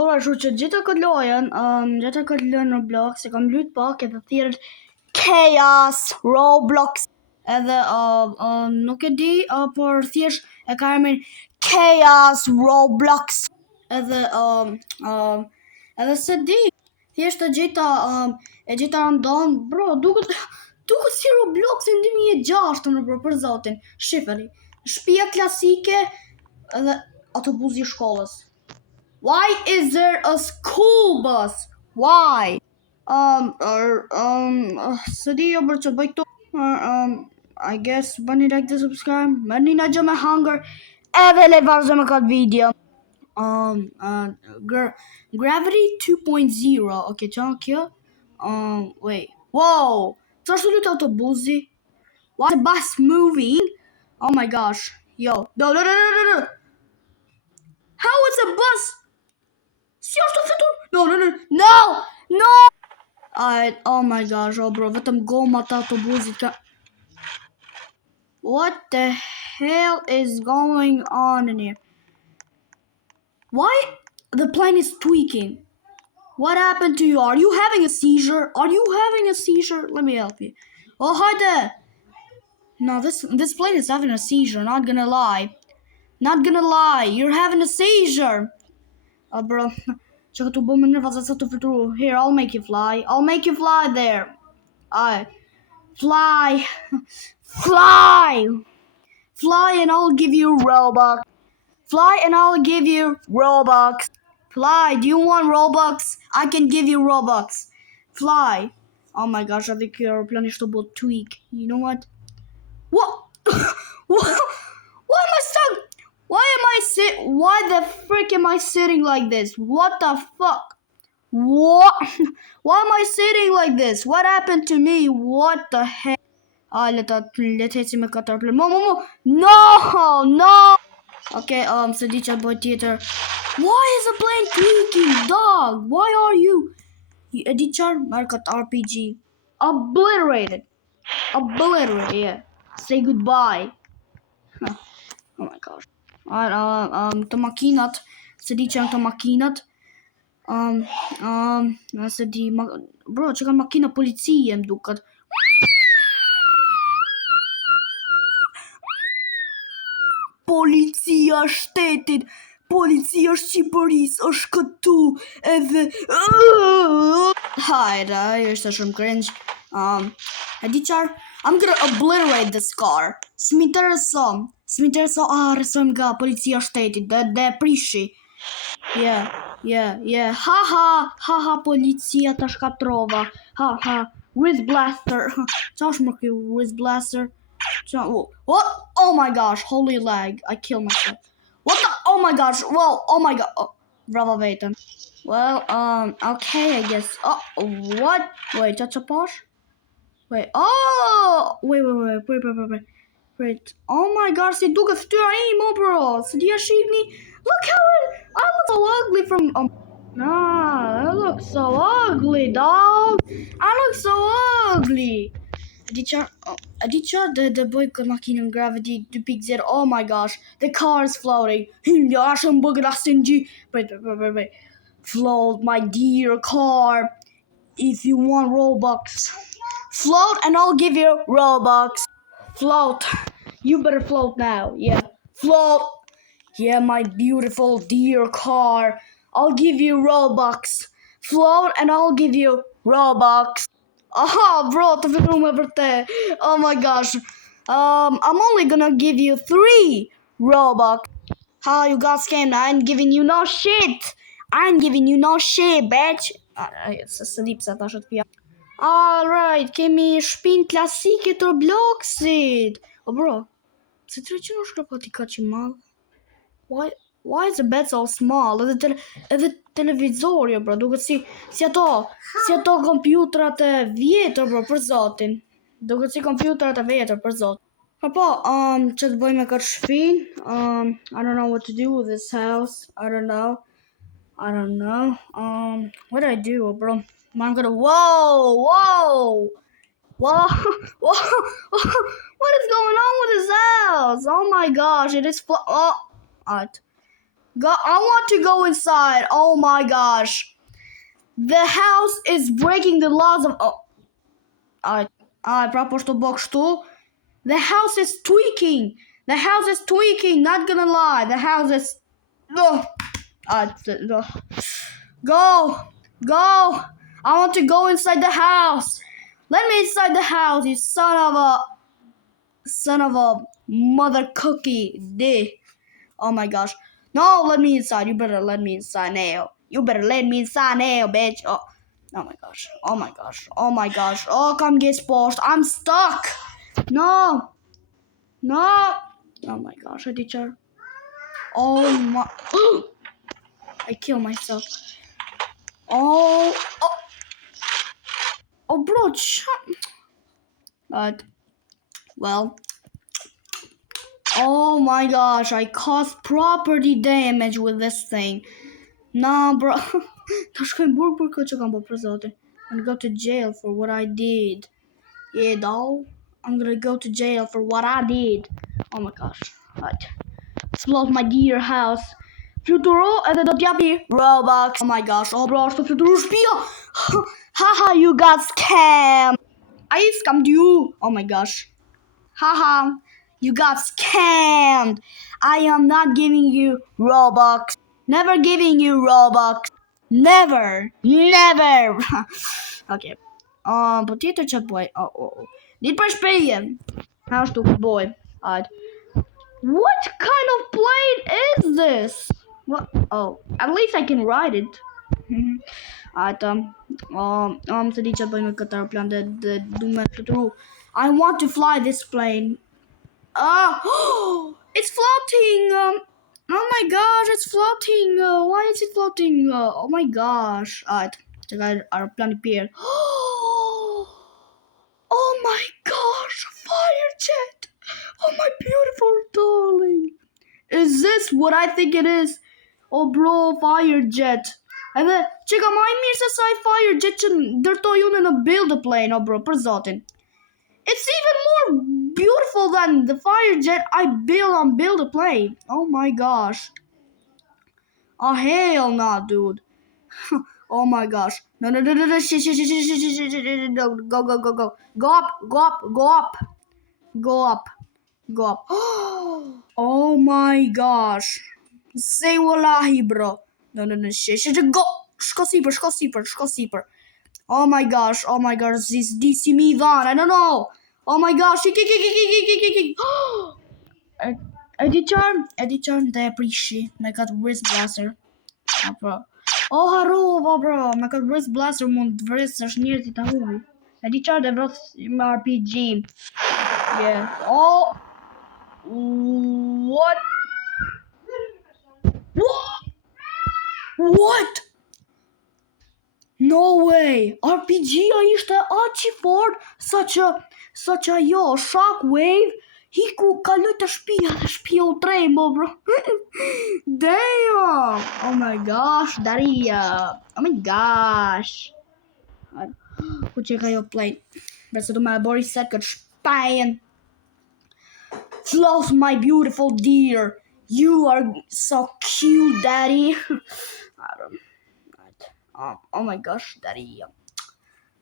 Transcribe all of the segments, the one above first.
Ora, shu që gjitha këtë lojën, gjitha këtë lojën në Roblox, e kam lyt pak edhe thirrët Chaos Roblox. Edhe nuk e di, por thjesht e ka emrin Chaos Roblox. Edhe se di, thjesht e gjeta random, bro, duket si Robloxin 2006 në bro, për zotin. Shiferi, shtëpia klasike edhe autobusi i shkollës. Why is there a school bus? Why? Studio për që bëj këtu. I guess bëni like dhe subscribe. Bëni na gjë me hunger. Edhe le vazhdo me këtë video. Gravity 2.0. Okay, çan kjo. Wait. Whoa. Çfarë është lut autobusi? Why the bus moving? Oh my gosh. Yo. No. How is a bus? No! Oh my gosh, bro, vetëm goma të autobusit ka... What the hell is going on in here? Why the plane is tweaking? What happened to you? Are you having a seizure? Let me help you. Oh, hi there. No, this plane is having a seizure, not gonna lie. You're having a seizure. Bro, që këtu bëmë në vazat të fëturu. Here, I'll make you fly. There. Fly and I'll give you Robux. Fly, do you want Robux? I can give you Robux. Fly. Oh my gosh, I think your plan is to both tweak. You know what? What? Why am I stuck? Why the frick am I sitting like this? What the fuck? What? Why am I sitting like this? What happened to me? What the heck? Let's me cut our plane. No! Okay, so di që bëj tjetër. Why is the plane tweaking, dog? Why are you? Editor, market RPG. Obliterated, yeah. Say goodbye. Oh my gosh. Të makinat, se di që janë të makinat. Se di, bro, që kanë makina policie më duket. Policia shtetit, policia Shqipërisë është këtu edhe... Hajde, është shumë cringe. E di qarë, I'm gonna obliterate this car. S'mi intereso, rësojmë nga policia shtetit, dhe prishi. Yeah. Ha, policia të shkatrova. Ha, Wrist Blaster. Qa është më kjo Wrist Blaster? What? Oh my gosh, holy lag, I killed myself. What the? Oh my gosh, whoa, oh my god. Oh, bravo vetën. Well, okay, I guess. Oh, what? Wait, qa posh? Wait, oh! Wait. Oh my gosh, si duke ftyra imo, bro. Si dia shihni. Look how I look so ugly from... Nah, I look so ugly, dog. Editor, the boy con makinën Gravity 2.0. Oh my gosh, the car is floating. Wait. Float, my dear car. If you want Robux, float and I'll give you Robux. Float. You better float now. Yeah. Float. Yeah, my beautiful dear car. I'll give you Robux. Float and I'll give you Robux. Aha, bro, të fillu me vërte. Oh my gosh. I'm only gonna give you 3 Robux. How you got scammed? I ain't giving you no shit. Bitch. Së lip se ta shët pia. Alright, kemi shpinë klasike të Robloxit. Oh bro, se të reqin është kapati ka që madh? Why is the bed so small? Edhe televizori, bro, duket si ato kompjutrat e vjetër, bro, për zotin. Duket si kompjutrat e vjetër, për zotin. Po, që të bëj me këtë shpinë? I don't know what to do with this house. I don't know. What do I do, bro? I'm gonna... Whoa! What is going on with this house? Oh my gosh, it is I want to go inside. Oh my gosh. The house is breaking the laws of... pra po shto bok shtu. The house is tweaking. The house is tweaking. Not gonna lie. The house is... Go. I want to go inside the house. Let me inside the house, you son of a mother cookie. Oh my gosh. No, let me inside. You better let me inside now. You better let me inside now, bitch. Oh my gosh. Oh my gosh. Oh my gosh. Oh, come get exposed. I'm stuck. No. Oh my gosh, a teacher. Oh my. I kill myself. Oh, bro, shut. Well. Oh my gosh, I caused property damage with this thing. Nah, bro. I'm gonna go to jail for what I did. Yeah, dog. I'm gonna go to jail for what I did. Oh my gosh. Right. Explode my dear house. Futuro edhe do t'japi Robux. Oh my gosh. Oh bro, është Futuro shpia. Haha, you got scammed. I scammed you. Oh my gosh. Haha, you got scammed. I am not giving you Robux. Never giving you Robux. Never. Okay. Po tjetër që bëj. Ditë për shpreje. Ashtu boy. What kind of plane is this? What? Oh, at least I can ride it. Se di që bëjmë këtë aeroplan dhe du me fluturu. I want to fly this plane. It's floating. Oh my gosh, it's floating. Why is it floating? Oh my gosh. Check out aeroplan here. Oh my gosh, fire jet. Oh my beautiful darling. Is this what I think it is? Oh bro, fire jet. Edhe çka më i mirë se sa I fire jet që ndërtoj unë në build a plane, oh bro, për zotin. It's even more beautiful than the fire jet I build on build a plane. Oh my gosh. Oh hell no, dude. Oh my gosh. No. Shit. Go. Go up. Oh my gosh. Say wallahi, bro. No. Shit. Go. Shko sipër. Oh my gosh. This DC me van. I don't know. Oh my gosh. Editor, dhe e prishi me katë wrist blaster. Bro. Oh harrova bro, me katë wrist blaster mund të vris është njerëzit të huaj. Editor dhe vros me RPG. Yeah. Oh. What? No way. RPG-a ishte aq I fort sa që ajo Shockwave hiku kaloi të shtëpia dhe shtëpia u trembo bro. Damn. Oh my gosh, Daria. Oh my gosh. Ku që ka jo plane? Besë du me e bori set këtë shpajen. Floss, my beautiful dear. You are so cute, daddy. Oh my gosh, daddy.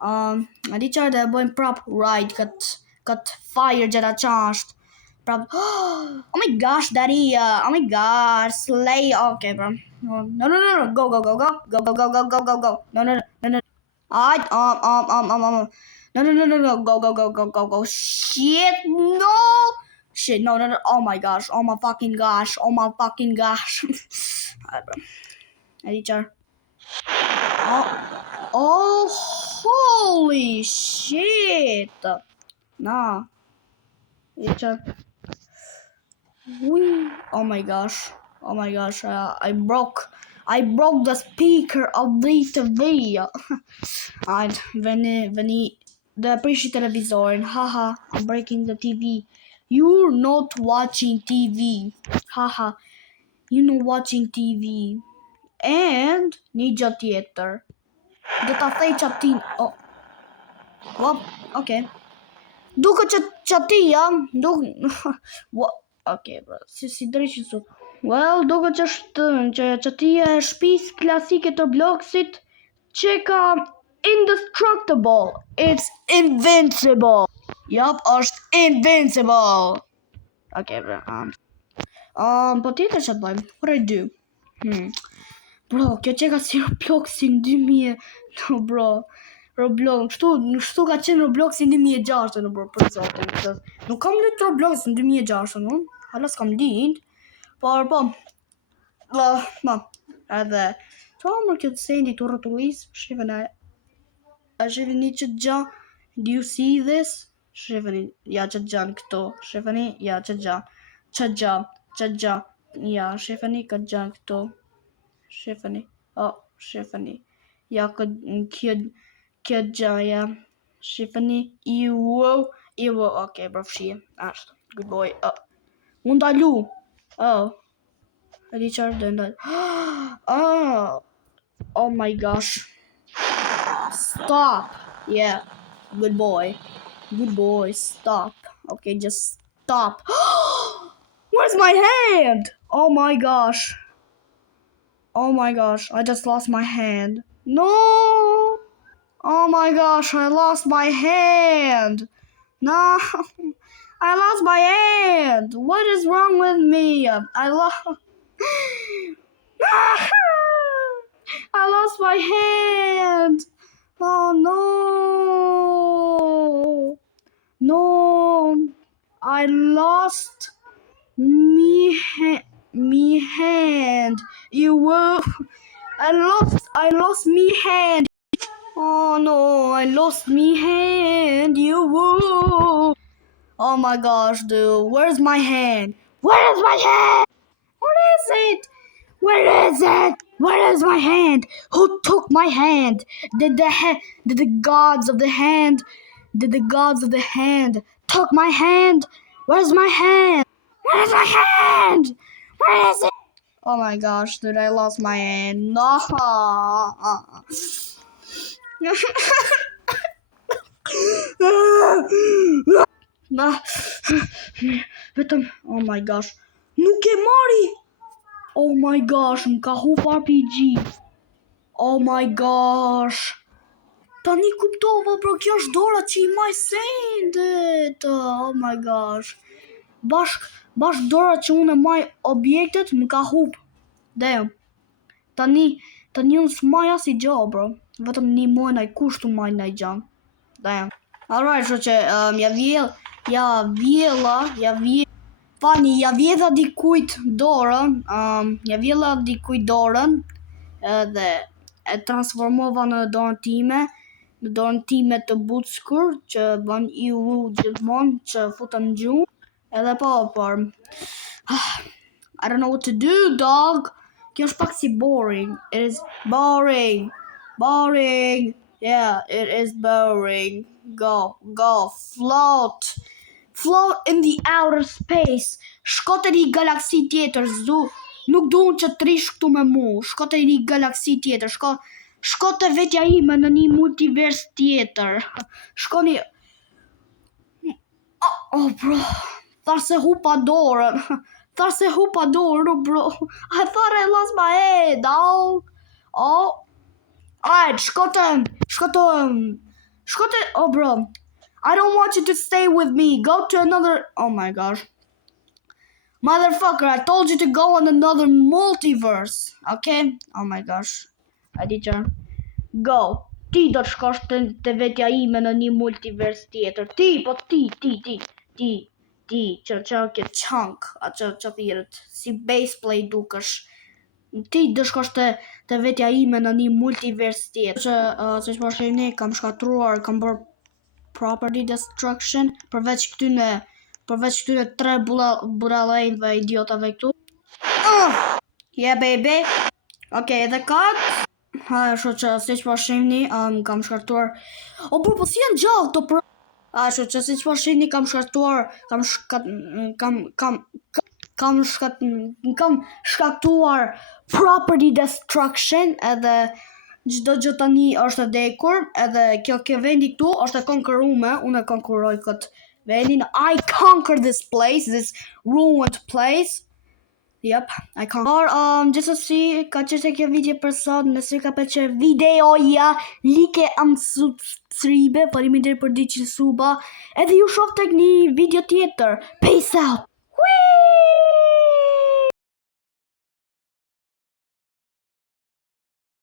A di qarë dhe bojmë prap ride këtë fire gjeta qasht. Prap. Oh my gosh, daddy. Oh my gosh, slay. Okay, bro. No. Go. No. No. Go. Shit, no. Shit, no. Oh my gosh. Oh my fucking gosh. Alright, bro. Eddie Char. Oh, holy shit. Nah. Eddie Char. Oh my gosh. I broke the speaker of the TV. Alright, veni the prishi televizorin. Haha, I'm breaking the TV. You're not watching TV. Haha, you're not watching TV. And një tjetër. Do ta thej qatin. Oh. Well, okay. Duke që qatia, Okay, bro. Si drejtë sot. Well, duke që ti e shtëpisë klasike të Robloxit që ka indestructible. It's invincible. Yup, është invincible. Okay, bro. Po tjetër që të bëjmë? What I do? Bro, kjo që ka si Robloxin 2000. No, bro. Roblox, kështu ka qenë Robloxin 2006, no, bro, për zotin. Nuk kam luajtur Robloxin 2006, no? Hala s'kam lind. Por po. Edhe çfarë kjo të sendi të rrotullis, shifeni. A shifeni që gjë? Do you see this? Shifeni, ja që gjën këto. Shifeni, ja që gjë. Që gjë. Ja, shifeni ka gjën këto. Shifeni. Shifeni. Ja kjo gjë, ja. Shifeni, iwo. Okay, bro, fshi. Ashtu. Good boy. Mund dalu. Richard and oh my gosh. Stop. Yeah. Good boy. Stop. Okay, just stop. Where's my hand? Oh my gosh. I just lost my hand. No. Oh my gosh, I lost my hand. No. I lost my hand. What is wrong with me? I lost my hand. Oh no. I lost me hand. You will. I lost me hand. Oh no, I lost me hand. You will. Oh my gosh, dude. Where's my hand? Where is my hand? What is it? Where is it? Where is my hand? Who took my hand? Did the gods of the hand took my hand? Where's my hand? Where is my hand? Where is it? Oh my gosh, dude, I lost my hand. No. Vetëm, oh my gosh. Nuk e mori. Oh my gosh, më ka hup RPG. Oh my gosh. Tani kuptova, bro, kjo është dora që i maj sendet. Oh my gosh. Bashk dora që unë e maj objektet, më ka hup. Damn. Tani unë s'maj as I gjë, bro. Vetëm një mojnë ai kush të maj naj gjë. Damn. Alright, so që ja vjella. Fani, ja vjedha dikujt dorën, edhe e transformova në dorën time të buckur, që bën iu gjithmonë që futem gjumë, edhe por I don't know what to do, dog. Kjo është pak si boring. It is boring. Yeah, it is boring. Go, float in the outer space. Shko te një galaksi tjetër, nuk duan që të rish këtu me mu. Shko te një galaksi tjetër. Shko te vetja ime në një multivers tjetër. Shko një. Oh, bro. Tharë se hupa dorën, bro. I thought I lost my head, dog. Oh. Alright, shko te, oh, bro. I don't want you to stay with me. Go to another... Oh my gosh. Motherfucker, I told you to go on another multiverse. Okay? Oh my gosh. Teacher. Go. Ti do të shkosh te vetja ime në një multiverse tjetër. Ti, që ke chunk. Që thirët. Si baseplay dukesh. Ti do shkosh te vetja ime në një multiverse tjetër. Që po shihni, kam shkatruar, kam bërë property destruction, përveç këtyre 3 burallëve idiotave këtu. Yeah, baby. Okay, edhe kat. Ashtu që siç po shihni, kam shkartuar. Po si janë gjallë to për. Ashtu që siç po shihni, kam shkaktuar property destruction, edhe çdo gjë tani është e dekur, edhe kjo vendi këtu është e konkeruar, unë e konkuroj këtë vendin. I conquer this place, this ruined place. Yep, I can't. Por, gjithsesi, ka qenë kjo video për sot. Nëse ka pëlqyer videoja, like subscribe. Faleminderit për diçi suba. Edhe ju shoh tek një video tjetër. Peace out. Whee!